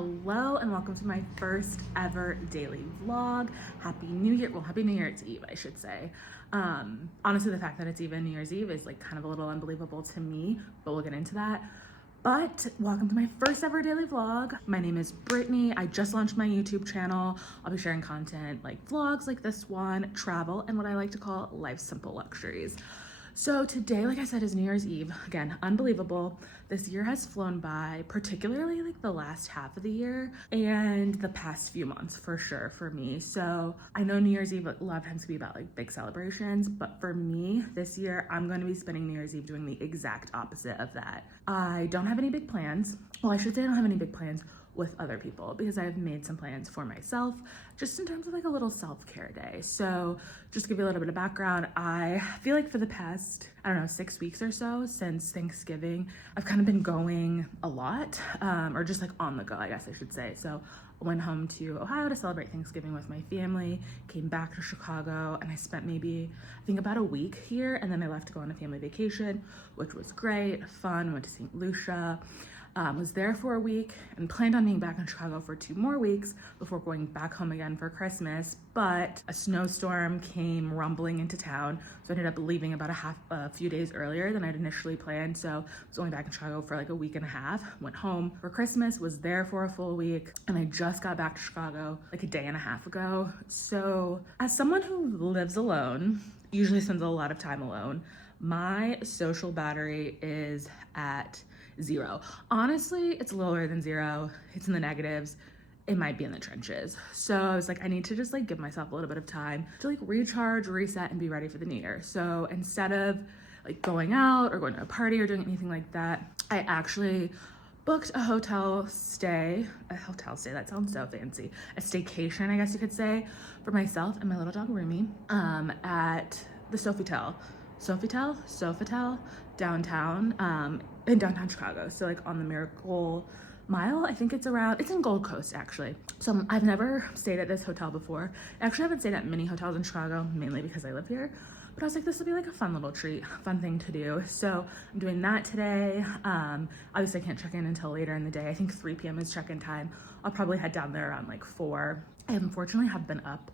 Hello and welcome to my first ever daily vlog. Happy New Year. Well, Happy New Year's Eve, I should say. Honestly, the fact that it's even New Year's Eve is like kind of a little unbelievable to me, but we'll get into that. But welcome to my first ever daily vlog. My name is Brittany. I just launched my YouTube channel. I'll be sharing content like vlogs like this one, travel, and what I like to call life's simple luxuries. So today, like I said, is New Year's Eve. Again, unbelievable. This year has flown by, particularly like the last half of the year and the past few months for sure for me. So I know New Year's Eve a lot of times can be about like big celebrations, but for me this year, I'm going to be spending New Year's Eve doing the exact opposite of that. I don't have any big plans. Well, I should say I don't have any big plans with other people because I've made some plans for myself just in terms of like a little self-care day. So just to give you a little bit of background, I feel like for the past, I don't know, 6 weeks or so since Thanksgiving, I've kind of been going a lot, or just like on the go, I guess I should say. So I went home to Ohio to celebrate Thanksgiving with my family, came back to Chicago, and I spent maybe, I think about a week here, and then I left to go on a family vacation, which was great, fun, went to St. Lucia. Was there for a week and planned on being back in Chicago for 2 more weeks before going back home again for Christmas, but a snowstorm came rumbling into town, so I ended up leaving about a few days earlier than I'd initially planned. So I was only back in Chicago for like a week and a half, went home for Christmas, was there for a full week, and I just got back to Chicago like a day and a half ago. So as someone who lives alone, usually spends a lot of time alone, my social battery is at 0. Honestly, it's lower than 0. It's in the negatives. It might be in the trenches. So I was like, I need to just like give myself a little bit of time to like recharge, reset, and be ready for the new year. So instead of like going out or going to a party or doing anything like that, I actually booked a hotel stay, that sounds so fancy, a staycation, I guess you could say, for myself and my little dog Rumi, at the Sofitel downtown, in downtown Chicago. So like on the Miracle Mile, I think it's in Gold Coast actually. So I've never stayed at this hotel before. I actually haven't stayed at many hotels in Chicago, mainly because I live here. But I was like, this will be like a fun little treat, fun thing to do. So I'm doing that today. Obviously I can't check in until later in the day. I think 3 p.m. is check-in time. I'll probably head down there around like 4. I unfortunately have been up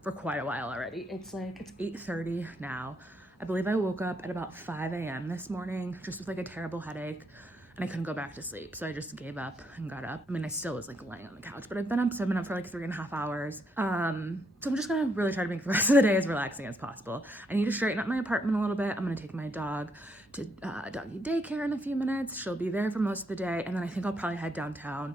for quite a while already. It's 8:30 now. I believe I woke up at about 5 a.m. this morning, just with like a terrible headache, and I couldn't go back to sleep. So I just gave up and got up. I mean, I still was like laying on the couch, but I've been up for like 3.5 hours. So I'm just gonna really try to make the rest of the day as relaxing as possible. I need to straighten up my apartment a little bit. I'm gonna take my dog to doggy daycare in a few minutes. She'll be there for most of the day. And then I think I'll probably head downtown,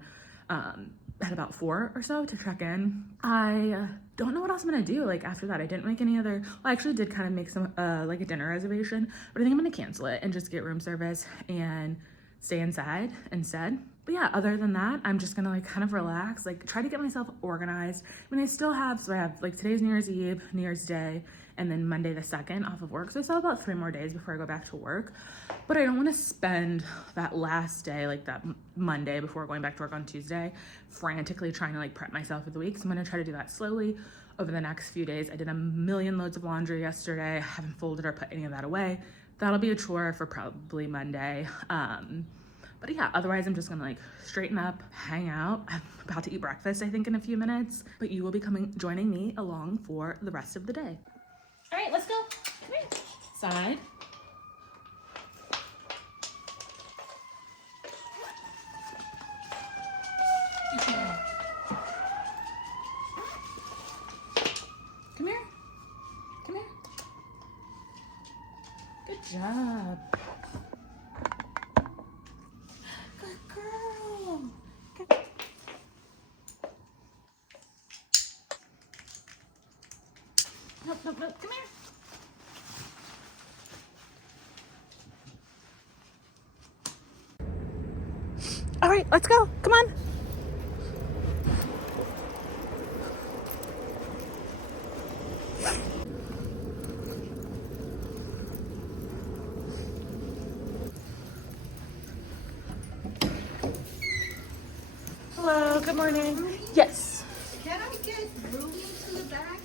at about 4 or so to check in. I don't know what else I'm gonna do like after that. I didn't make any other, well, I actually did kind of make some like a dinner reservation, but I think I'm gonna cancel it and just get room service and stay inside instead. But yeah, other than that, I'm just gonna like kind of relax, like try to get myself organized. I mean, I have like today's New Year's Eve, New Year's Day, and then Monday the 2nd off of work. So I still have about 3 more days before I go back to work. But I don't wanna spend that last day, like that Monday before going back to work on Tuesday, frantically trying to like prep myself for the week. So I'm gonna try to do that slowly over the next few days. I did a million loads of laundry yesterday. I haven't folded or put any of that away. That'll be a chore for probably Monday. But yeah, otherwise I'm just gonna like straighten up, hang out. I'm about to eat breakfast, I think, in a few minutes, but you will be joining me along for the rest of the day. All right, let's go. Come here. Side. Come here. Come here. Good job. Good girl. Good. Nope. Come here. All right, let's go. Come on. Hello, good morning. Yes. Can I get Ruby to the back?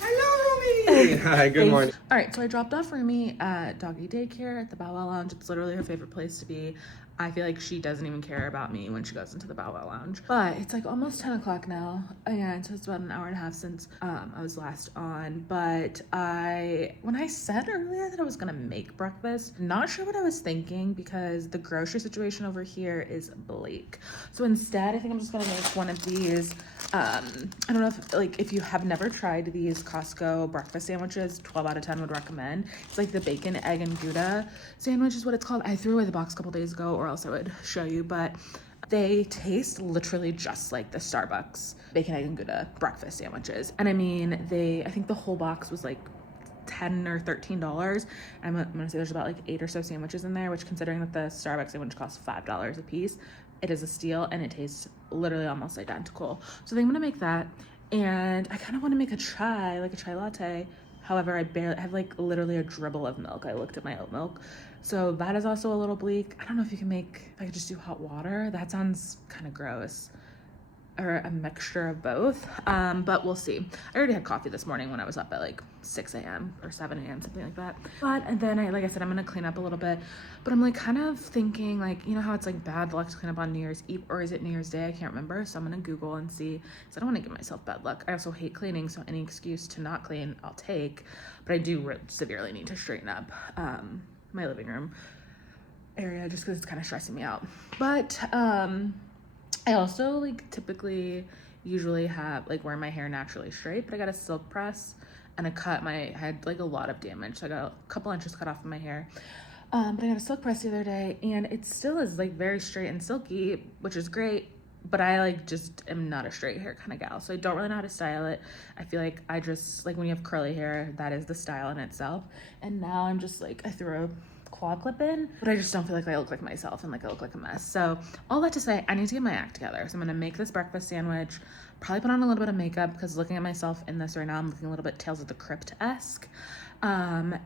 Hello, Ruby. Hi, good morning. All right, so I dropped off Rumi at doggy daycare at the Bow Wow Lounge. It's literally her favorite place to be. I feel like she doesn't even care about me when she goes into the Bow Wow Lounge. But it's like almost 10 o'clock now. And so it's about an hour and a half since I was last on. But when I said earlier that I was gonna make breakfast, not sure what I was thinking because the grocery situation over here is bleak. So instead, I think I'm just gonna make one of these. I don't know if you have never tried these Costco breakfast sandwiches, 12 out of 10 would recommend. It's like the bacon, egg, and Gouda sandwich is what it's called. I threw away the box a couple days ago, or else I would show you, but they taste literally just like the Starbucks bacon, egg, and Gouda breakfast sandwiches. And I mean, I think the whole box was like $10 or $13. I'm gonna say there's about like 8 or so sandwiches in there, which considering that the Starbucks sandwich costs $5 a piece, it is a steal, and it tastes literally almost identical. So I think I'm gonna make that, and I kind of want to make a chai, like a chai latte. However, I have like literally a dribble of milk. I looked at my oat milk. So that is also a little bleak. I don't know if I could just do hot water. That sounds kind of gross. Or a mixture of both, but we'll see. I already had coffee this morning when I was up at like 6 a.m. or 7 a.m., something like that. And then like I said, I'm gonna clean up a little bit, but I'm like kind of thinking like, you know how it's like bad luck to clean up on New Year's Eve, or is it New Year's Day? I can't remember. So I'm gonna Google and see, because I don't want to give myself bad luck. I also hate cleaning, so any excuse to not clean, I'll take, but I do severely need to straighten up my living room area just because it's kind of stressing me out. But I also like typically usually have like wear my hair naturally straight, but I got a silk press and I had like a lot of damage. So I got a couple inches cut off of my hair. But I got a silk press the other day, and it still is like very straight and silky, which is great. But I like just am not a straight hair kind of gal. So I don't really know how to style it. I feel like I just like when you have curly hair, that is the style in itself. And now I'm just like, I threw a claw clip in, but I just don't feel like I look like myself and like I look like a mess. So all that to say, I need to get my act together. So I'm gonna make this breakfast sandwich, probably put on a little bit of makeup, because looking at myself in this right now, I'm looking a little bit Tales of the Crypt-esque, and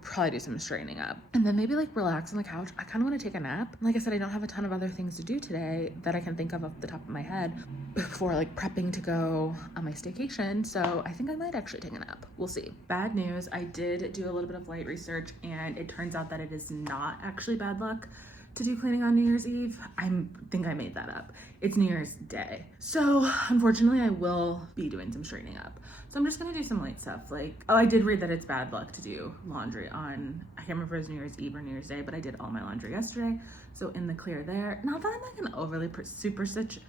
probably do some straightening up, and then maybe like relax on the couch. I kind of want to take a nap. Like I said, I don't have a ton of other things to do today that I can think of off the top of my head before like prepping to go on my staycation. So I think I might actually take a nap. We'll see. Bad news, I did do a little bit of light research, and it turns out that it is not actually bad luck to do cleaning on New Year's Eve. I think I made that up. It's New Year's Day. So unfortunately I will be doing some straightening up. So I'm just gonna do some light stuff. Like, oh, I did read that it's bad luck to do laundry on, I can't remember if it was New Year's Eve or New Year's Day, but I did all my laundry yesterday. So in the clear there. Not that I'm like an overly superstitious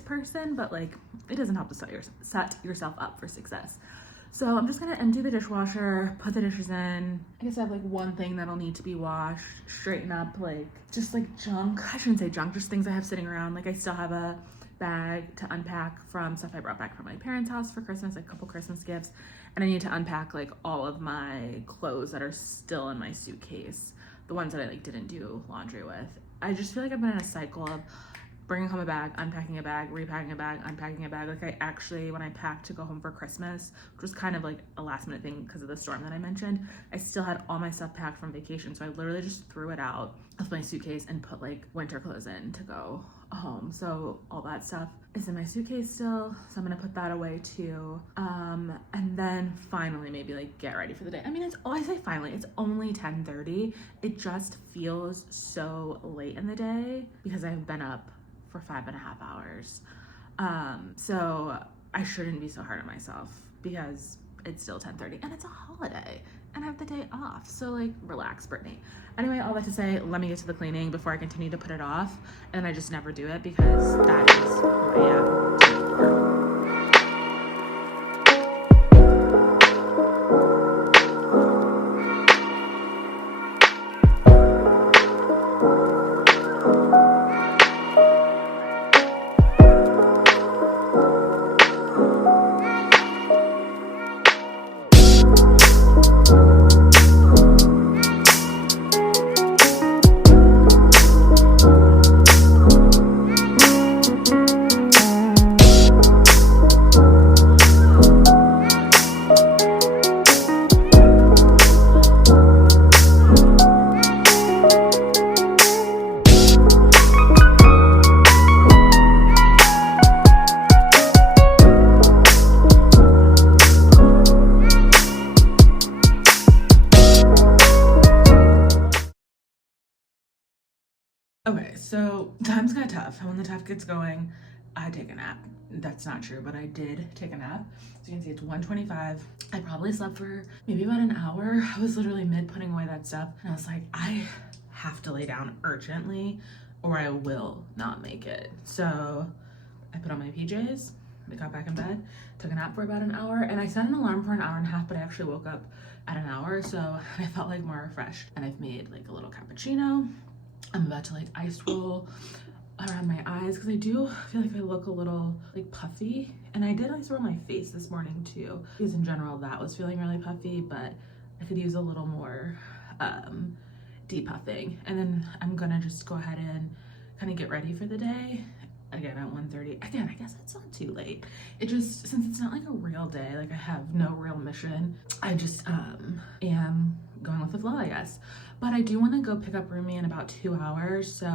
person, but like it doesn't help to set yourself up for success. So I'm just gonna empty the dishwasher, put the dishes in. I guess I have like one thing that'll need to be washed, straighten up, like just like junk. I shouldn't say junk, just things I have sitting around. Like I still have a bag to unpack from stuff I brought back from my parents' house for Christmas, like a couple Christmas gifts. And I need to unpack like all of my clothes that are still in my suitcase, the ones that I like didn't do laundry with. I just feel like I've been in a cycle of bringing home a bag, unpacking a bag, repacking a bag, unpacking a bag. Like I actually, when I packed to go home for Christmas, which was kind of like a last minute thing because of the storm that I mentioned, I still had all my stuff packed from vacation. So I literally just threw it out of my suitcase and put like winter clothes in to go home. So all that stuff is in my suitcase still. So I'm gonna put that away too. And then finally maybe like get ready for the day. I mean, I say finally, it's only 10:30. It just feels so late in the day because I've been up for 5.5 hours. So I shouldn't be so hard on myself because it's still 10:30 and it's a holiday and I have the day off. So like relax, Brittany. Anyway, all that to say, let me get to the cleaning before I continue to put it off. And I just never do it because that is who I am to the core. Okay, so times got tough, and when the tough gets going, I take a nap. That's not true, but I did take a nap. So you can see it's 1:25. I probably slept for maybe about an hour. I was literally mid putting away that stuff, and I was like, I have to lay down urgently or I will not make it. So I put on my PJs, I got back in bed, took a nap for about an hour, and I set an alarm for an hour and a half, but I actually woke up at an hour, so I felt like more refreshed. And I've made like a little cappuccino. I'm about to like ice roll around my eyes because I do feel like I look a little like puffy, and I did ice roll my face this morning too because in general that was feeling really puffy, but I could use a little more depuffing. And then I'm gonna just go ahead and kind of get ready for the day again at 1:30. Again, I guess it's not too late. It just, since it's not like a real day, like I have no real mission, I just am going with the flow, I guess. But I do want to go pick up Rumi in about 2 hours, so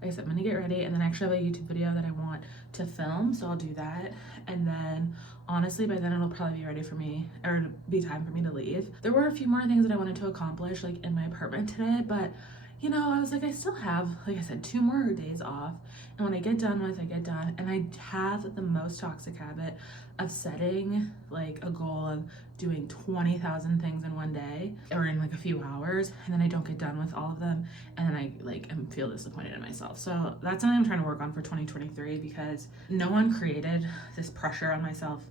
like I said, I'm gonna get ready, and then I actually have a YouTube video that I want to film, so I'll do that. And then honestly, by then it'll probably be ready for me, or be time for me to leave. There were a few more things that I wanted to accomplish like in my apartment today, but you know, I was like, I still have, like I said, 2 more days off. And when I get done with, I get done. And I have the most toxic habit of setting like a goal of doing 20,000 things in one day or in like a few hours. And then I don't get done with all of them. And then I like feel disappointed in myself. So that's something I'm trying to work on for 2023 because no one created this pressure on myself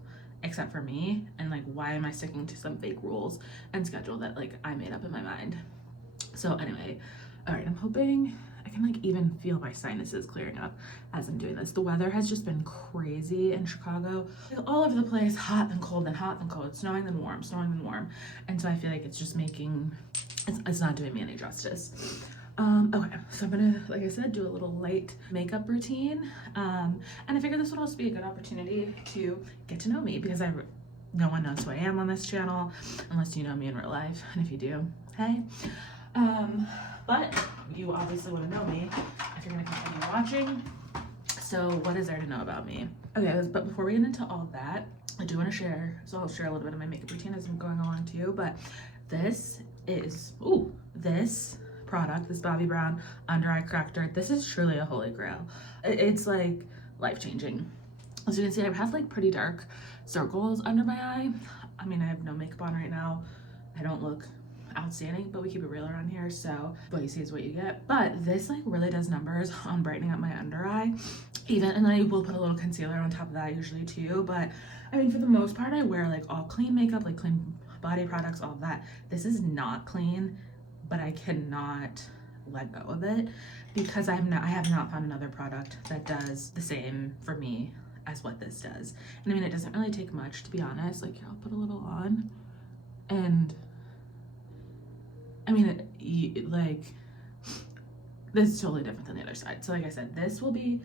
except for me. And like, why am I sticking to some fake rules and schedule that like I made up in my mind? So anyway, all right, I'm hoping I can like even feel my sinuses clearing up as I'm doing this. The weather has just been crazy in Chicago, like all over the place, hot then cold, then hot then cold, snowing then warm, snowing then warm. And so I feel like it's just making, it's not doing me any justice. Okay, so I'm gonna, like I said, do a little light makeup routine. And I figured this would also be a good opportunity to get to know me because no one knows who I am on this channel unless you know me in real life. And if you do, hey. But you obviously want to know me if you're going to continue watching. So what is there to know about me? Okay, but before we get into all of that, I do want to share, so I'll share a little bit of my makeup routine as I'm going along too, but this is, this product, this Bobbi Brown Under Eye Corrector, this is truly a holy grail. It's like life-changing. As you can see, I have like pretty dark circles under my eye. I mean, I have no makeup on right now. I don't look outstanding, but we keep it real around here, so what you see is what you get. But this like really does numbers on brightening up my under eye even, and then I will put a little concealer on top of that usually too. But I mean, for the most part, I wear like all clean makeup, like clean body products, all of that. This is not clean, but I cannot let go of it because I have not found another product that does the same for me as what this does. And I mean, it doesn't really take much, to be honest. Like here, I'll put a little on, and I mean, like, this is totally different than the other side. So like I said, this will be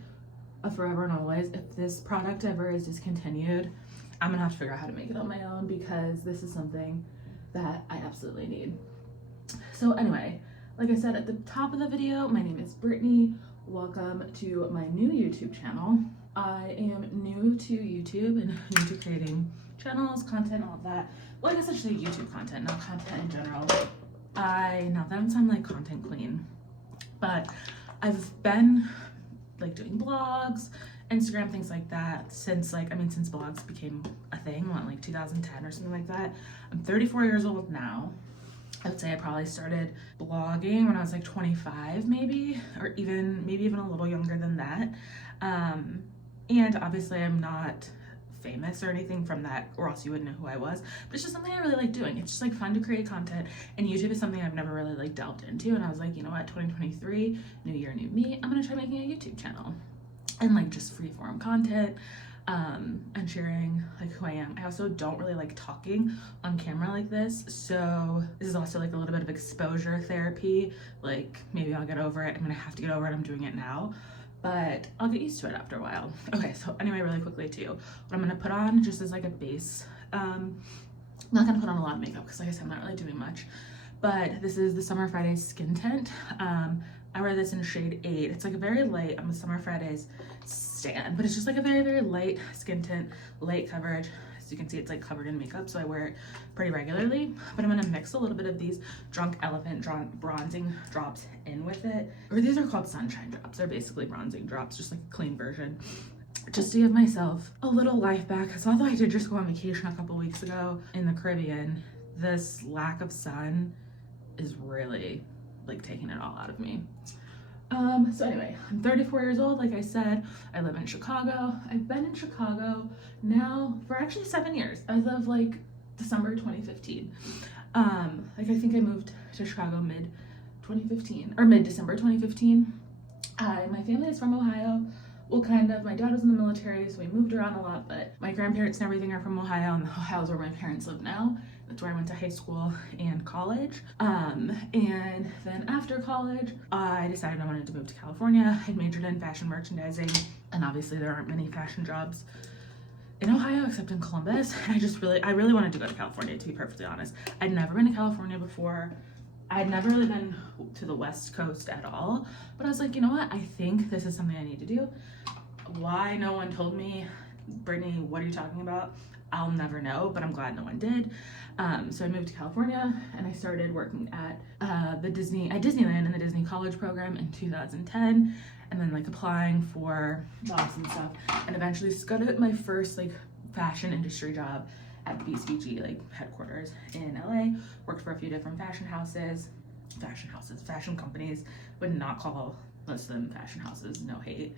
a forever and always. If this product ever is discontinued, I'm gonna have to figure out how to make it on my own because this is something that I absolutely need. So anyway, like I said at the top of the video, my name is Brittany. Welcome to my new YouTube channel. I am new to YouTube and new to creating channels, content, all of that. Well, I guess I should say YouTube content, not content in general. Not that I'm like content queen, but I've been like doing blogs, Instagram, things like that since since blogs became a thing, like 2010 or something like that. I'm 34 years old now. I would say I probably started blogging when I was like 25 maybe, or maybe even a little younger than that. And obviously I'm not famous or anything from that, or else you wouldn't know who I was, but it's just something I really like doing. It's just like fun to create content, and YouTube is something I've never really like delved into. And I was like, you know what, 2023, new year, new me, I'm gonna try making a YouTube channel and like just free form content and sharing like who I am. I also don't really like talking on camera like this, so this is also like a little bit of exposure therapy. Like maybe I'll get over it. I'm gonna have to get over it. I'm doing it now, but I'll get used to it after a while. Okay, so anyway, really quickly too, what I'm gonna put on just as like a base, I'm not gonna put on a lot of makeup because like I said, I'm not really doing much, but this is the Summer Fridays Skin Tint. I wear this in shade 8. It's like a very light, I'm a Summer Fridays stan, but it's just like a very, very light skin tint, light coverage. As you can see, it's like covered in makeup, so I wear it pretty regularly. But I'm gonna mix a little bit of these Drunk Elephant bronzing drops in with it. Or these are called sunshine drops. They're basically bronzing drops, just like a clean version. Just to give myself a little life back, because although I did just go on vacation a couple weeks ago in the Caribbean, this lack of sun is really like taking it all out of me. So anyway, I'm 34 years old. Like I said, I live in Chicago. I've been in Chicago now for actually 7 years, as of like December 2015. Like I think I moved to Chicago mid 2015 or mid December 2015. My family is from Ohio. Well, kind of. My dad was in the military, so we moved around a lot, but my grandparents and everything are from Ohio, and Ohio is where my parents live now. That's where I went to high school and college. And then after college, I decided I wanted to move to California. I majored in fashion merchandising, and obviously there aren't many fashion jobs in Ohio except in Columbus. And I really wanted to go to California, to be perfectly honest. I'd never been to California before. I'd never really been to the West Coast at all, but I was like, you know what? I think this is something I need to do. Why no one told me, Brittany, what are you talking about? I'll never know, but I'm glad no one did. So I moved to California and I started working at Disneyland in the Disney College program in 2010, and then like applying for jobs and stuff, and eventually got my first like fashion industry job at Bisque, like headquarters in LA. Worked for a few different fashion companies. Would not call most of them fashion houses, no hate,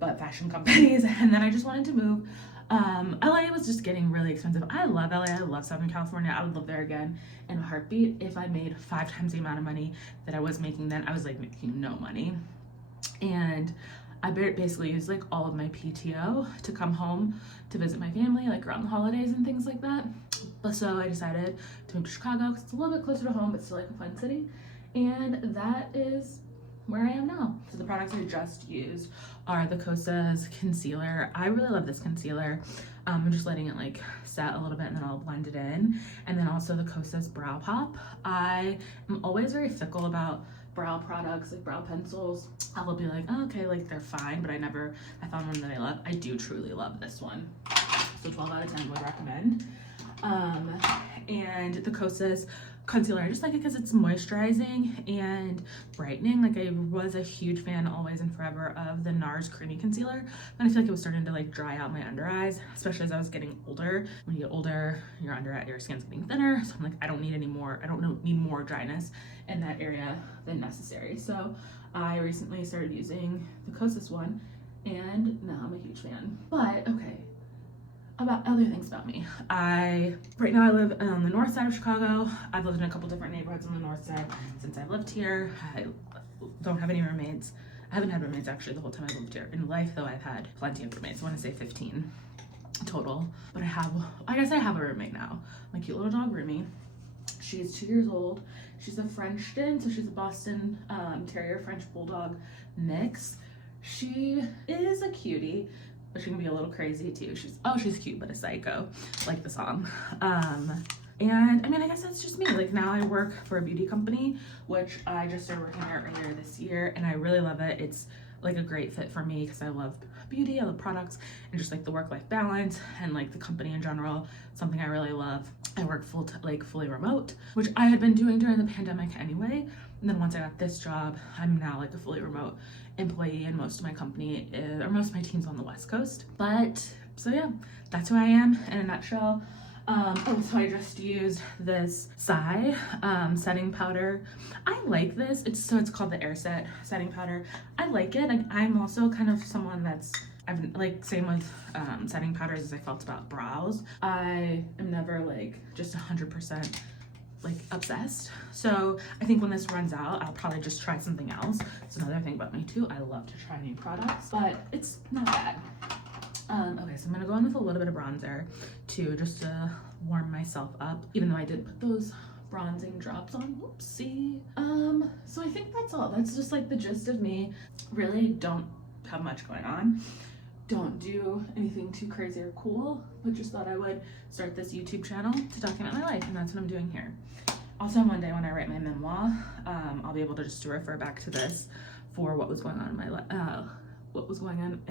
but fashion companies. And then I just wanted to move. LA was just getting really expensive. I love LA. I love Southern California. I would live there again in a heartbeat. If I made 5 times the amount of money that I was making then, I was like making no money. And I basically used like all of my PTO to come home to visit my family, like around the holidays and things like that. So I decided to move to Chicago because it's a little bit closer to home, but still like a fun city. And that is where I am now. So the products I just used are the Kosas concealer. I really love this concealer. I'm just letting it like set a little bit and then I'll blend it in. And then also the Kosas Brow Pop. I am always very fickle about brow products, like brow pencils. I will be like, oh, okay, like they're fine, but I found one that I love. I do truly love this one. So 12 out of 10 would recommend. And the Kosas concealer, I just like it because it's moisturizing and brightening. Like I was a huge fan always and forever of the NARS creamy concealer, but I feel like it was starting to like dry out my under eyes, especially as I was getting older. When you get older, your skin's getting thinner, so I'm like, I don't need more dryness in that area than necessary. So I recently started using the Kosas one, and now I'm a huge fan. But okay, about other things about me. Right now I live on the north side of Chicago. I've lived in a couple different neighborhoods on the north side since I lived here. I don't have any roommates. I haven't had roommates actually the whole time I lived here. In life though, I've had plenty of roommates. I want to say 15 total. But I guess I have a roommate now. My cute little dog, Rumi. She's 2 years old. She's a Frenchton, so she's a Boston Terrier French Bulldog mix. She is a cutie, but she can be a little crazy too. She's cute, but a psycho, like the song. And I mean, I guess that's just me. Like now I work for a beauty company, which I just started working there earlier this year, and I really love it. It's like a great fit for me because I love beauty, I love products, and just like the work-life balance and like the company in general, something I really love. I work fully remote, which I had been doing during the pandemic anyway. And then once I got this job, I'm now like a fully remote employee, and most of my company most of my team's on the West Coast. But so yeah, that's who I am in a nutshell. So I just used this Saie setting powder. I like this. It's called the Airset setting powder. I like it. I'm also kind of someone I've like same with setting powders as I felt about brows. I am never like just 100% like obsessed. So I think when this runs out, I'll probably just try something else. It's another thing about me too. I love to try new products, but it's not bad. Okay, so I'm gonna go in with a little bit of bronzer too, just to warm myself up, even though I did put those bronzing drops on. Whoopsie. So I think that's all. That's just like the gist of me. Really don't have much going on. Don't do anything too crazy or cool, but just thought I would start this YouTube channel to document my life, and that's what I'm doing here. Also, one day when I write my memoir, I'll be able to just refer back to this for what was going on in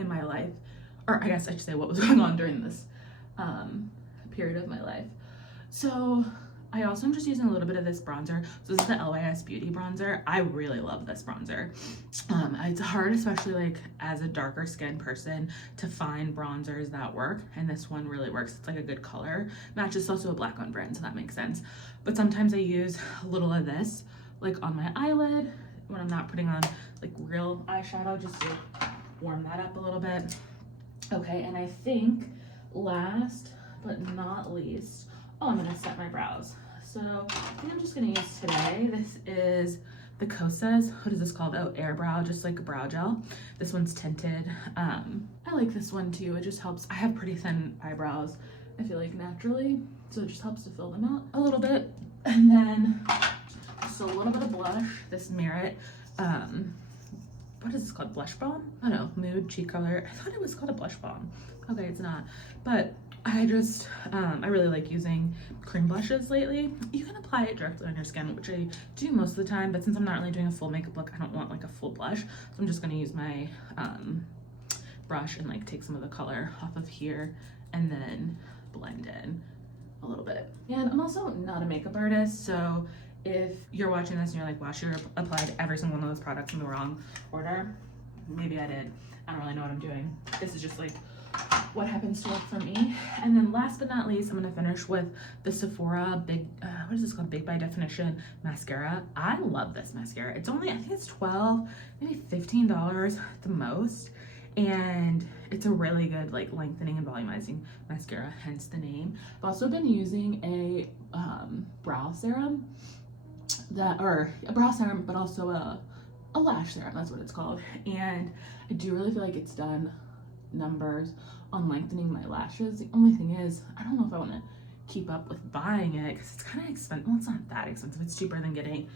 my life, or I guess I should say what was going on during this period of my life. So I also am just using a little bit of this bronzer. So this is the LYS Beauty bronzer. I really love this bronzer. It's hard, especially like as a darker skinned person, to find bronzers that work, and this one really works. It's like a good color match. It's also a black on brand, so that makes sense. But sometimes I use a little of this like on my eyelid when I'm not putting on like real eyeshadow, just to warm that up a little bit. Okay, and I think last but not least, oh, I'm gonna set my brows. So I think I'm just gonna use today. This is the Kosas, what is this called? Oh, Airbrow, just like a brow gel. This one's tinted. I like this one too. It just helps. I have pretty thin eyebrows, I feel like, naturally. So it just helps to fill them out a little bit. And then just a little bit of blush. This Merit, what is this called? Blush Balm? I don't know, Mood Cheek Color. I thought it was called a blush balm. Okay, it's not. But I just, I really like using cream blushes lately. You can apply it directly on your skin, which I do most of the time, but since I'm not really doing a full makeup look, I don't want like a full blush. So I'm just gonna use my brush and like take some of the color off of here and then blend in a little bit. And I'm also not a makeup artist, so if you're watching this and you're like, wow, she applied every single one of those products in the wrong order, maybe I did. I don't really know what I'm doing. This is just like what happens to work for me. And then last but not least, I'm gonna finish with the Sephora Big, what is this called? Big by Definition mascara. I love this mascara. It's only, I think it's $12, maybe $15 at the most. And it's a really good like lengthening and volumizing mascara, hence the name. I've also been using a brow serum but also a lash serum, that's what it's called. And I do really feel like it's done numbers on lengthening my lashes. The only thing is, I don't know if I want to keep up with buying it because it's kind of expensive. Well, it's not that expensive. It's cheaper than getting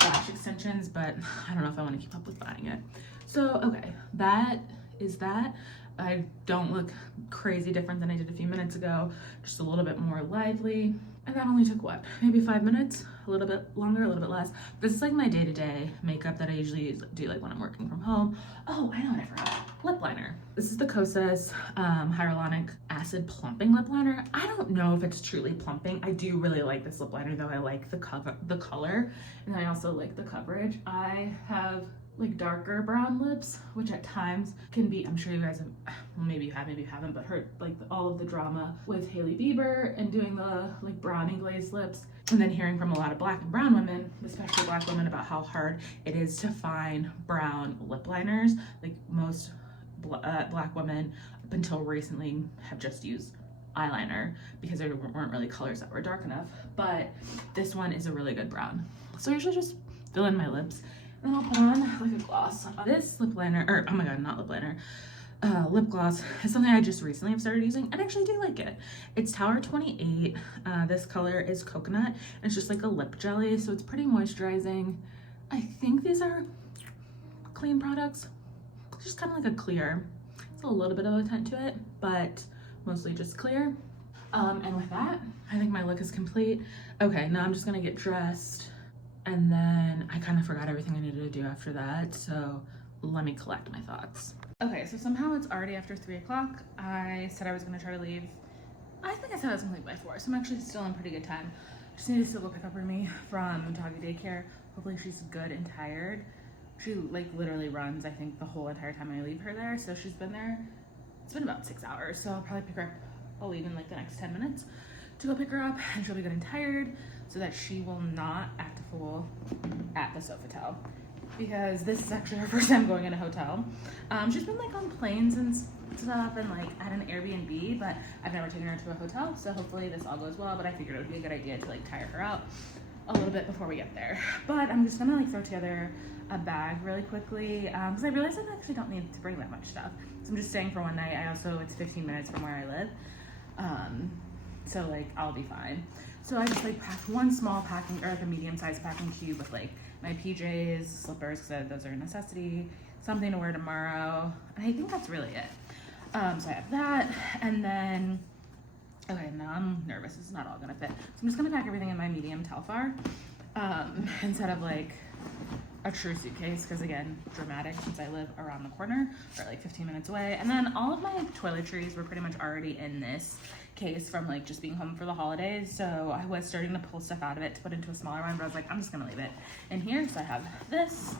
lash extensions, but I don't know if I want to keep up with buying it. So, okay, that is that. I don't look crazy different than I did a few minutes ago, just a little bit more lively. And that only took what, maybe 5 minutes, a little bit longer, a little bit less. This is like my day-to-day makeup that I usually do like when I'm working from home. Oh, I know what I forgot, lip liner. This is the Kosas Hyaluronic Acid Plumping Lip Liner. I don't know if it's truly plumping. I do really like this lip liner though. I like the color, and I also like the coverage. I have like darker brown lips, which at times can be, I'm sure you guys have, well, maybe you have, maybe you haven't, but heard like all of the drama with Hailey Bieber and doing the like brownie glazed lips, and then hearing from a lot of black and brown women, especially black women, about how hard it is to find brown lip liners. Like most black women up until recently have just used eyeliner because there weren't really colors that were dark enough, but this one is a really good brown. So I usually just fill in my lips. Then I'll put on like a gloss. This lip liner, or oh my god, not lip liner, lip gloss is something I just recently have started using and I actually do like it. It's Tower 28. This color is coconut and it's just like a lip jelly, so it's pretty moisturizing. I think these are clean products. It's just kind of like a clear. It's a little bit of a tint to it, but mostly just clear. And with that, I think my look is complete. Okay, now I'm just gonna get dressed. And then I kind of forgot everything I needed to do after that, so let me collect my thoughts. Okay, so somehow it's already after 3 o'clock. I said I was gonna try to leave. I think I said I was gonna leave by 4, so I'm actually still in pretty good time. Just need to still go pick up Remy from doggy daycare. Hopefully she's good and tired. She like literally runs, I think, the whole entire time I leave her there, so she's been there. It's been about 6 hours, so I'll probably pick her up. I'll leave in like the next 10 minutes to go pick her up, and she'll be good and tired, so that she will not act a fool at the Sofitel, because this is actually her first time going in a hotel. She's been like on planes and stuff and like at an Airbnb, but I've never taken her to a hotel, so hopefully this all goes well. But I figured it would be a good idea to like tire her out a little bit before we get there. But I'm just gonna like throw together a bag really quickly because I realized I actually don't need to bring that much stuff. So I'm just staying for one night. I also, it's 15 minutes from where I live, so like I'll be fine. So I just like packed one small packing, or like a medium-sized packing cube with like my PJs, slippers, because those are a necessity, something to wear tomorrow, and I think that's really it. So I have that, and then, okay, now I'm nervous, it's not all gonna fit. So I'm just gonna pack everything in my medium Telfar, instead of like a true suitcase because, again, dramatic since I live around the corner or like 15 minutes away. And then all of my toiletries were pretty much already in this case from like just being home for the holidays. So I was starting to pull stuff out of it to put into a smaller one, but I was like, I'm just gonna leave it in here. So I have this,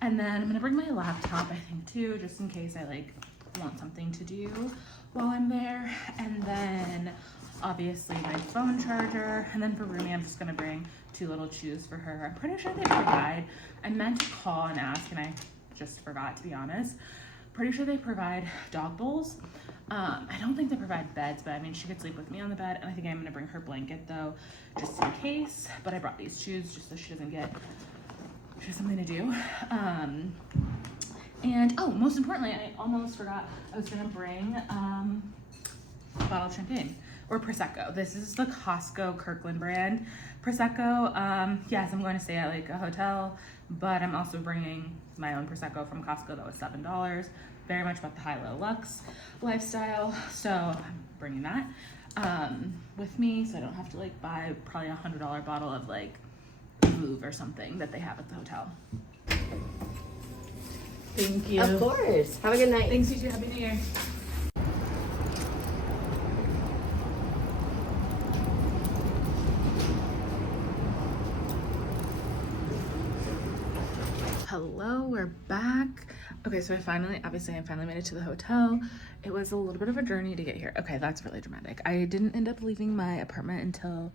and then I'm gonna bring my laptop, I think, too, just in case I like want something to do while I'm there. And then obviously my phone charger, and then for Rumi I'm just gonna bring 2 little chews for her. I'm pretty sure they provide, I meant to call and ask and I just forgot, to be honest. Pretty sure they provide dog bowls. I don't think they provide beds, but I mean, she could sleep with me on the bed, and I think I'm gonna bring her blanket though, just in case. But I brought these shoes just so she has something to do. And oh, most importantly, I almost forgot, I was gonna bring a bottle of champagne or Prosecco. This is the Costco Kirkland brand Prosecco. Yes, I'm going to stay at like a hotel, but I'm also bringing my own Prosecco from Costco that was $7. Very much about the high-low luxe lifestyle, so I'm bringing that with me, so I don't have to like buy probably $100 bottle of like Move or something that they have at the hotel. Thank you. Of course. Have a good night. Thanks, you too. Happy New Year. Hello, we're back. Okay, so I finally made it to the hotel. It was a little bit of a journey to get here. Okay, that's really dramatic. I didn't end up leaving my apartment until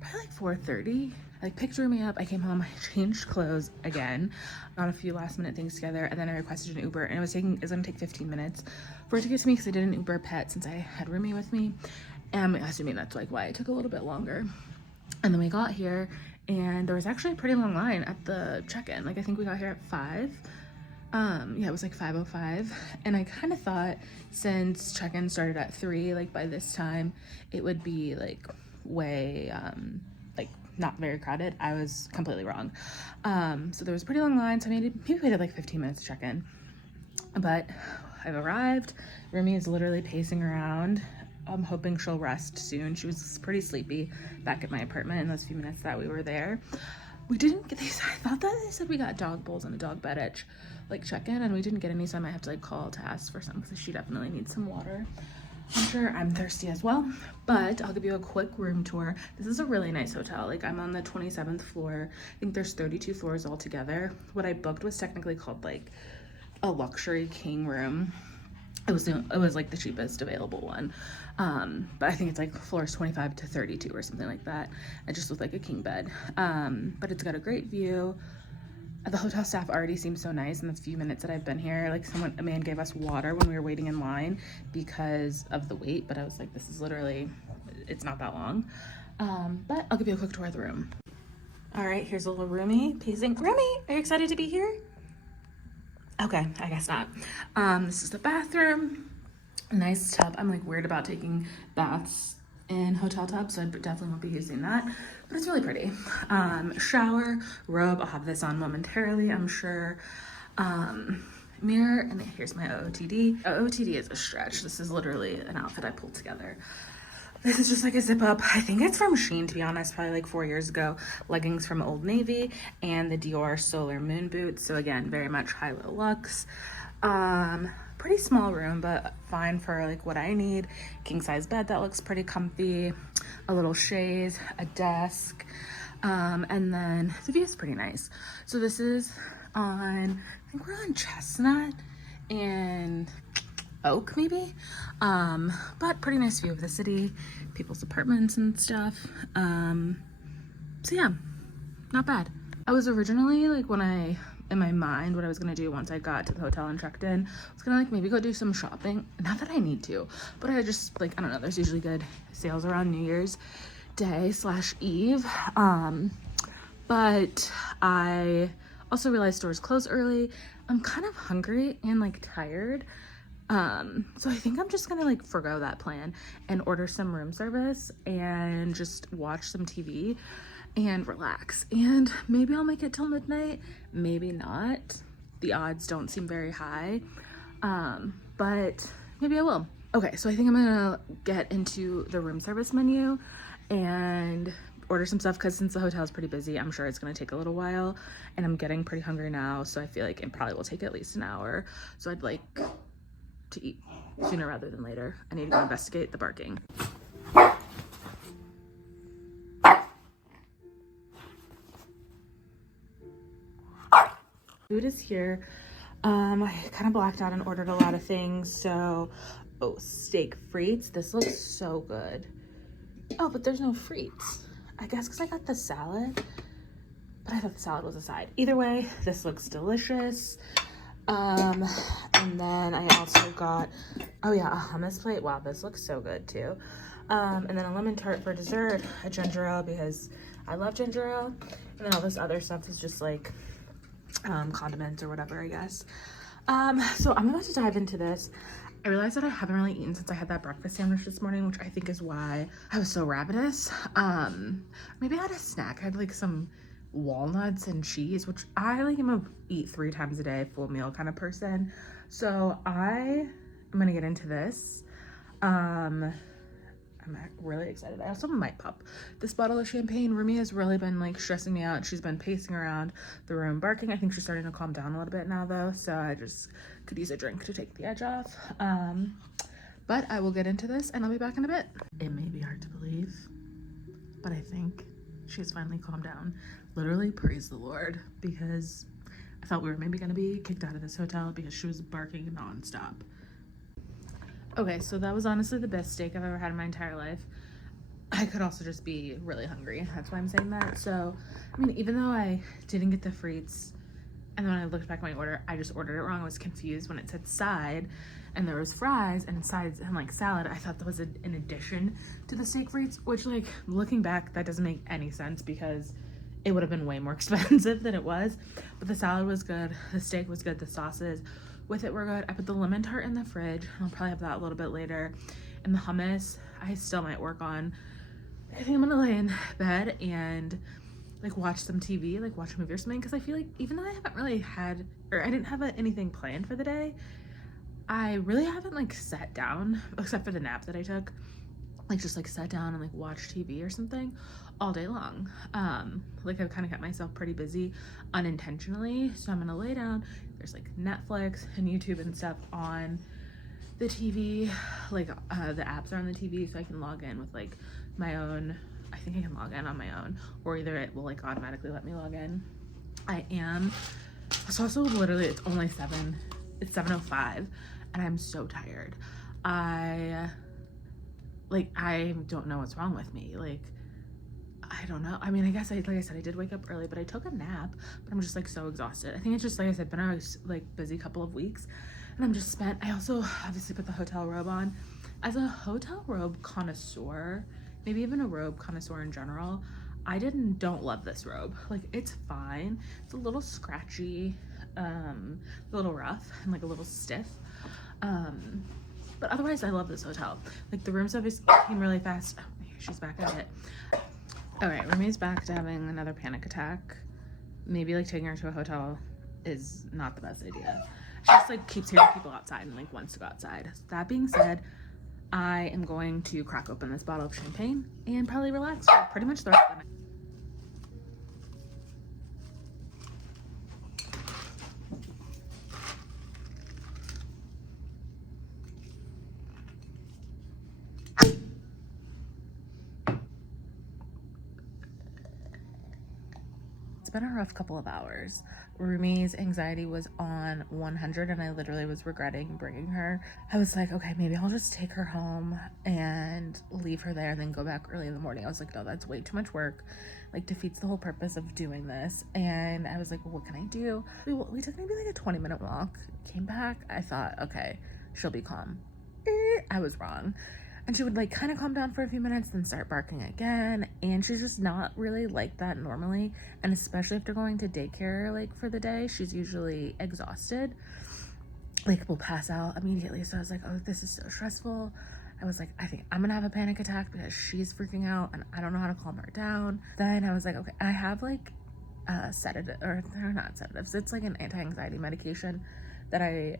probably like 4:30. I picked Rumi up, I came home, I changed clothes again, got a few last minute things together, and then I requested an Uber, and it was gonna take 15 minutes for it to get to me because I did an Uber Pet since I had Rumi with me. I'm assuming that's like why it took a little bit longer. And then we got here, and there was actually a pretty long line at the check-in. Like I think we got here at 5. Yeah, it was like 5:05, and I kind of thought since check-in started at 3, like by this time it would be like way like not very crowded. I was completely wrong. So there was a pretty long line, so maybe we waited like 15 minutes to check in. But I've arrived. Rumi is literally pacing around. I'm hoping she'll rest soon. She was pretty sleepy back at my apartment in those few minutes that we were there. We didn't get these. I thought that they said we got dog bowls and a dog bed at like check-in, and we didn't get any, so I might have to like call to ask for some because she definitely needs some water. I'm sure I'm thirsty as well, but I'll give you a quick room tour. This is a really nice hotel. Like I'm on the 27th floor. I think there's 32 floors altogether. What I booked was technically called like a luxury king room. It was like the cheapest available one. But I think it's like floors 25 to 32 or something like that. It just looked like a king bed. But it's got a great view. The hotel staff already seems so nice in the few minutes that I've been here. Like a man gave us water when we were waiting in line because of the wait, but I was like, this is literally, it's not that long. But I'll give you a quick tour of the room. All right, here's a little Rumi pacing. Rumi, are you excited to be here? Okay, I guess not. This is the bathroom. Nice tub. I'm like weird about taking baths in hotel tubs, so I definitely won't be using that, but it's really pretty. Shower, robe, I'll have this on momentarily, I'm sure. Mirror, and here's my OOTD. OOTD is a stretch. This is literally an outfit I pulled together. This is just like a zip up. I think it's from Shein, to be honest, probably like 4 years ago. Leggings from Old Navy and the Dior Solar Moon boots. So again, very much high-low luxe. Pretty small room, but fine for like what I need. King size bed that looks pretty comfy. A little chaise, a desk, and then the view is pretty nice. So this is on, I think we're on Chestnut and Oak maybe, but pretty nice view of the city, people's apartments and stuff. So yeah, not bad. I was originally like in my mind, what I was gonna do once I got to the hotel and checked in, I was gonna like maybe go do some shopping. Not that I need to, but I just like, I don't know, there's usually good sales around New Year's Day / Eve. But I also realized stores close early. I'm kind of hungry and like tired. So I think I'm just gonna like forgo that plan and order some room service and just watch some TV and relax, and maybe I'll make it till midnight, maybe not. The odds don't seem very high, but maybe I will. Okay, so I think I'm gonna get into the room service menu and order some stuff because since the hotel is pretty busy, I'm sure it's going to take a little while, and I'm getting pretty hungry now, so I feel like it probably will take at least an hour. So I'd like to eat sooner rather than later. I need to go investigate the barking. Food is here. I kind of blacked out and ordered a lot of things. So, oh, steak frites. This looks so good. Oh, but there's no frites. I guess because I got the salad, but I thought the salad was a side. Either way, this looks delicious. And then I also got, oh yeah, a hummus plate. Wow, this looks so good too. And then a lemon tart for dessert, a ginger ale because I love ginger ale. And then all this other stuff is just like condiments or whatever, I guess. So I'm about to dive into this. I realized that I haven't really eaten since I had that breakfast sandwich this morning, which I think is why I was so ravenous. Maybe I had a snack. I had like some walnuts and cheese, which I like am a eat 3 times a day full meal kind of person. So I am gonna get into this. I'm really excited. I also might pop this bottle of champagne. Rumi has really been like stressing me out. She's been pacing around the room barking. I think she's starting to calm down a little bit now though, so I just could use a drink to take the edge off. But I will get into this and I'll be back in a bit. It may be hard to believe, but I think she's finally calmed down. Literally, praise the Lord, because I thought we were maybe gonna be kicked out of this hotel because she was barking nonstop. Okay, so that was honestly the best steak I've ever had in my entire life. I could also just be really hungry. That's why I'm saying that. So, I mean, even though I didn't get the frites, and then when I looked back at my order, I just ordered it wrong. I was confused when it said side, and there was fries and sides and like salad. I thought that was an addition to the steak frites, which like looking back, that doesn't make any sense because it would have been way more expensive than it was. But the salad was good. The steak was good. The sauces with it were good. I put the lemon tart in the fridge. I'll probably have that a little bit later. And the hummus, I still might work on. I think I'm gonna lay in bed and like watch some TV, like watch a movie or something. Because I feel like even though I haven't really had, or I didn't have anything planned for the day, I really haven't like sat down, except for the nap that I took, like just like sat down and like watched TV or something all day long. Like I've kind of kept myself pretty busy unintentionally. So I'm gonna lay down. There's like Netflix and YouTube and stuff on the TV. Like the apps are on the TV, so I can log in with like my own. I think I can log in on my own, or either it will like automatically let me log in. I am. So also literally it's only 7:05 and I'm so tired. I don't know what's wrong with me. Like, I don't know. I mean, I guess like I said, I did wake up early, but I took a nap, but I'm just like so exhausted. I think it's just, like I said, been a like busy couple of weeks and I'm just spent. I also obviously put the hotel robe on. As a hotel robe connoisseur, maybe even a robe connoisseur in general, I don't love this robe. Like, it's fine. It's a little scratchy, a little rough and like a little stiff. But otherwise I love this hotel. Like the room service came really fast. Oh, she's back at it. All right, Rumi's back to having another panic attack. Maybe like taking her to a hotel is not the best idea. She just like keeps hearing people outside and like wants to go outside. That being said, I am going to crack open this bottle of champagne and probably relax for pretty much the rest of the night. It's been a rough couple of hours. Rumi's anxiety was on 100 and I literally was regretting bringing her. I was like, okay, maybe I'll just take her home and leave her there and then go back early in the morning. I was like, no, that's way too much work. Like, defeats the whole purpose of doing this. And I was like, well, what can I do? We took maybe like a 20-minute walk, came back. I thought, okay, she'll be calm. I was wrong. And she would like kind of calm down for a few minutes, then start barking again. And she's just not really like that normally. And especially after going to daycare like for the day, she's usually exhausted. Like, will pass out immediately. So I was like, oh, this is so stressful. I was like, I think I'm gonna have a panic attack because she's freaking out and I don't know how to calm her down. Then I was like, okay, I have like sedative, or they're not sedatives. It's like an anti-anxiety medication that I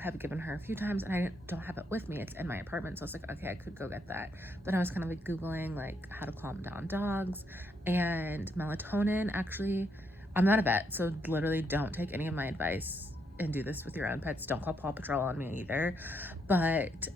have given her a few times, and I don't have it with me. It's in my apartment, so I was like, okay, I could go get that. But I was kind of like Googling like how to calm down dogs, and melatonin. Actually, I'm not a vet, so literally don't take any of my advice and do this with your own pets. Don't call Paw Patrol on me either. But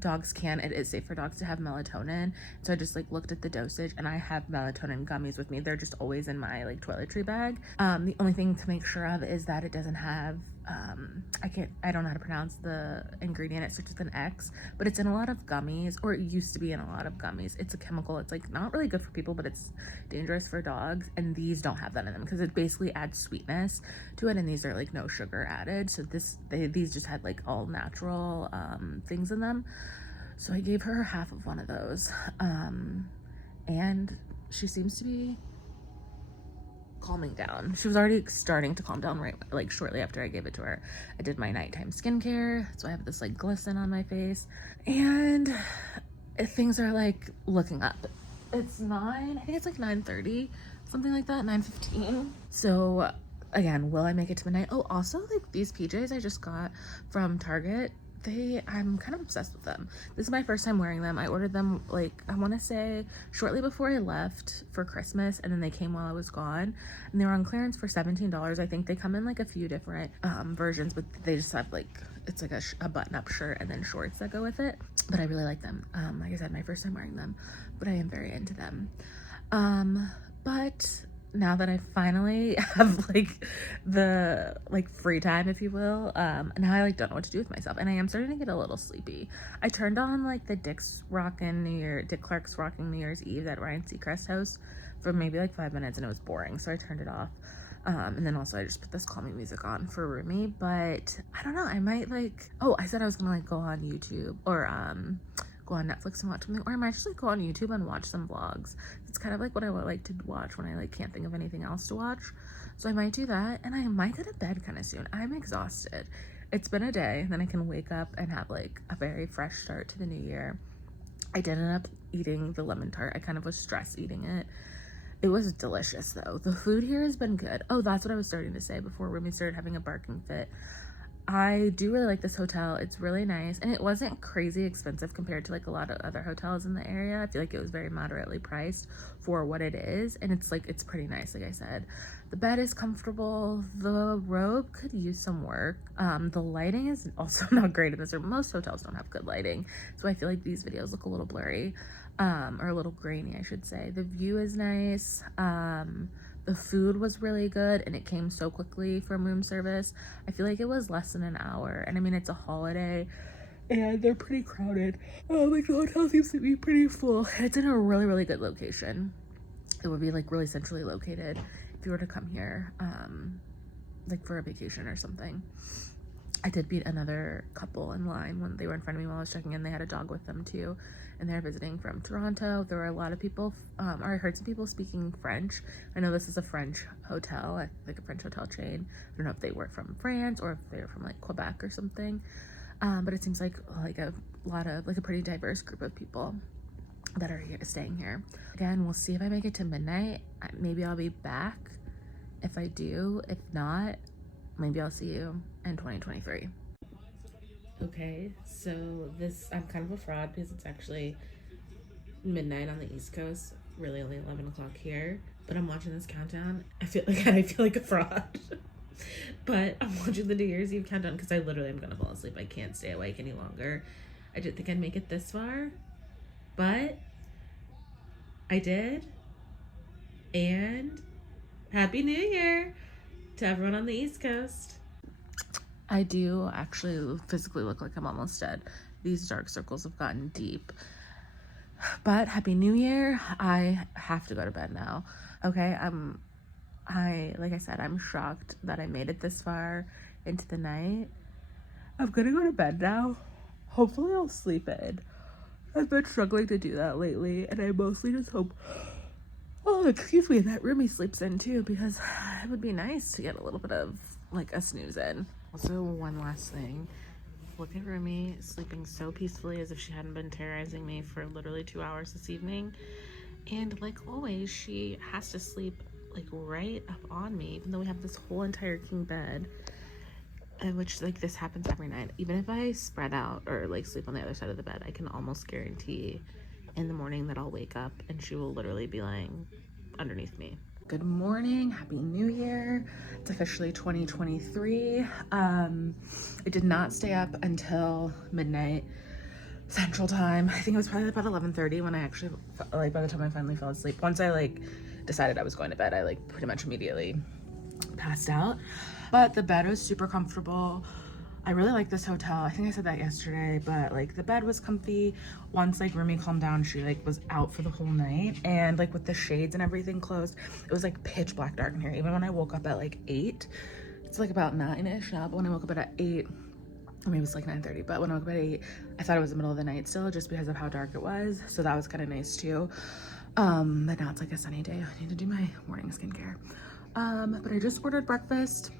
dogs can, it is safe for dogs to have melatonin. So I just like looked at the dosage, and I have melatonin gummies with me. They're just always in my like toiletry bag. The only thing to make sure of is that it doesn't have I don't know how to pronounce the ingredient. It starts with an X, but it's in a lot of gummies, or it used to be in a lot of gummies. It's a chemical. It's like not really good for people, but it's dangerous for dogs, and these don't have that in them because it basically adds sweetness to it, and these are like no sugar added. So these just had like all natural things in them. So I gave her half of one of those, and she seems to be calming down. She was already starting to calm down right like shortly after I gave it to her. I did my nighttime skincare, so I have this like glisten on my face, and things are like looking up. It's I think it's like 9:30, something like that, 9:15. So again, will I make it to midnight? Oh, also like these PJs I just got from Target, I'm kind of obsessed with them. This is my first time wearing them. I ordered them like I want to say shortly before I left for Christmas, and then they came while I was gone, and they were on clearance for $17. I think they come in like a few different versions, but they just have like it's like a button-up shirt and then shorts that go with it. But I really like them. Like I said, my first time wearing them, but I am very into them. But now that I finally have like the like free time, if you will, now I like don't know what to do with myself, and I am starting to get a little sleepy. I turned on like the Dick Clark's Rockin' New Year's Eve that Ryan Seacrest hosts for maybe like 5 minutes, and it was boring, so I turned it off. And then also I just put this calming music on for Rumi. But I don't know, I might like, oh, I said I was gonna like go on YouTube or go on Netflix and watch something, or I might just like go on YouTube and watch some vlogs. It's kind of like what I would like to watch when I like can't think of anything else to watch. So I might do that, and I might go to bed kind of soon. I'm exhausted. It's been a day, and then I can wake up and have like a very fresh start to the new year. I did end up eating the lemon tart. I kind of was stress eating it. It was delicious though. The food here has been good. Oh, that's what I was starting to say before Rumi started having a barking fit. I do really like this hotel. It's really nice, and it wasn't crazy expensive compared to like a lot of other hotels in the area. I feel like it was very moderately priced for what it is, and it's pretty nice. Like I said, the bed is comfortable. The robe could use some work. The lighting is also not great in this room. Most hotels don't have good lighting, so I feel like these videos look a little blurry, or a little grainy, I should say. The view is nice. The food was really good, and it came so quickly from room service. I feel like it was less than an hour, and I mean, it's a holiday and they're pretty crowded. Like the hotel seems to be pretty full. It's in a really, really good location. It would be like really centrally located if you were to come here, like for a vacation or something. I did meet another couple in line when they were in front of me while I was checking in. They had a dog with them too, and they're visiting from Toronto. There were a lot of people, or I heard some people speaking French. I know this is a French hotel, like a French hotel chain. I don't know if they were from France or if they were from like Quebec or something, but it seems like a lot of like a pretty diverse group of people that are here staying here. Again, we'll see if I make it to midnight. Maybe I'll be back if I do. If not, maybe I'll see you in 2023. Okay, so I'm kind of a fraud because it's actually midnight on the East Coast, really only 11 o'clock here, but I'm watching this countdown. I feel like a fraud. But I'm watching the New Year's Eve countdown because I literally am gonna fall asleep. I can't stay awake any longer. I didn't think I'd make it this far, but I did. And Happy New Year to everyone on the East Coast. I do actually physically look like I'm almost dead. These dark circles have gotten deep. But Happy New Year. I have to go to bed now. Okay, like I said, I'm shocked that I made it this far into the night. I'm gonna go to bed now. Hopefully I'll sleep in. I've been struggling to do that lately, and I mostly just hope, oh, excuse me, that Rumi sleeps in too, because it would be nice to get a little bit of like a snooze in. Also, one last thing. Look at Rumi sleeping so peacefully as if she hadn't been terrorizing me for literally 2 hours this evening. And like always, she has to sleep like right up on me, even though we have this whole entire king bed. which like this happens every night. Even if I spread out or like sleep on the other side of the bed, I can almost guarantee in the morning that I'll wake up and she will literally be lying underneath me. Good morning, happy new year. It's officially 2023. I did not stay up until midnight Central Time. I think it was probably about 11:30 when I actually, like, by the time I finally fell asleep. Once I like decided I was going to bed, I like pretty much immediately passed out. But the bed was super comfortable. I really like this hotel. I think I said that yesterday, but like the bed was comfy. Once like Rumi calmed down, she like was out for the whole night, and like with the shades and everything closed, it was like pitch black dark in here. Even when I woke up at like 8, it's like about 9ish now, but when I woke up at 8, or maybe it's like 9:30, but when I woke up at 8, I thought it was the middle of the night still, just because of how dark it was. So that was kind of nice too. But now it's like a sunny day. I need to do my morning skincare. But I just ordered breakfast,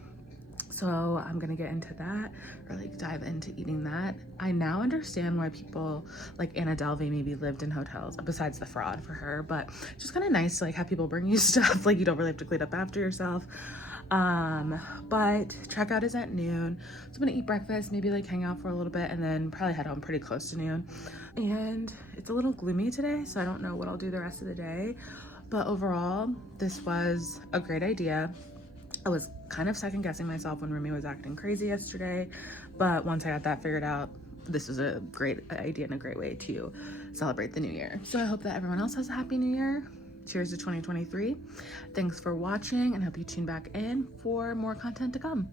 so I'm gonna get into that, or like dive into eating that. I now understand why people like Anna Delvey maybe lived in hotels, besides the fraud for her, but it's just kind of nice to like have people bring you stuff. Like you don't really have to clean up after yourself. But checkout is at noon, so I'm gonna eat breakfast, maybe like hang out for a little bit, and then probably head home pretty close to noon. And it's a little gloomy today, so I don't know what I'll do the rest of the day, but overall this was a great idea. I was kind of second guessing myself when Rumi was acting crazy yesterday, but once I got that figured out, this was a great idea and a great way to celebrate the new year. So I hope that everyone else has a happy new year. Cheers to 2023. Thanks for watching, and hope you tune back in for more content to come.